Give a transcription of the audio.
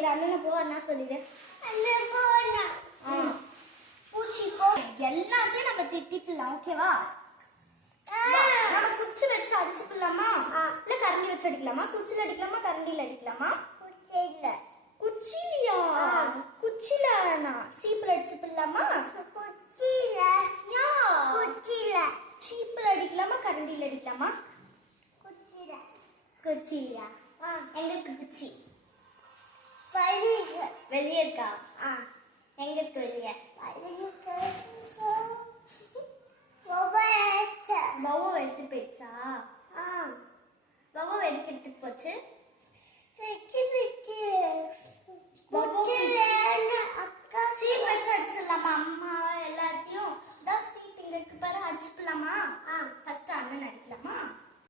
சொல்லிடு, அண்ணனை போ, அண்ணா சொல்லிடு. பூச்சி போ. எல்லாத்தையும் நம்ம திட்டிக்கலாம், ஓகேவா? நம்ம குச்சி வச்சு அடிச்சுக்கலாமா, இல்ல கரண்டி வச்சு அடிக்கலாமா? குச்சில அடிக்கலாமா, கரண்டில அடிக்கலாமா? குச்சிலியா? குச்சில சீப்புல அடிச்சுக்கலாமா? சீப்புல அடிக்கலாமா, கரண்டில அடிக்கலாமா? குச்சிலியா? எங்களுக்கு குச்சி வெளியே இருக்கா? எங்க இருக்கு வெளியே? பவ எடுத்து போயிடுச்சா? பவ எதுக்கு எடுத்துட்டு போச்சு?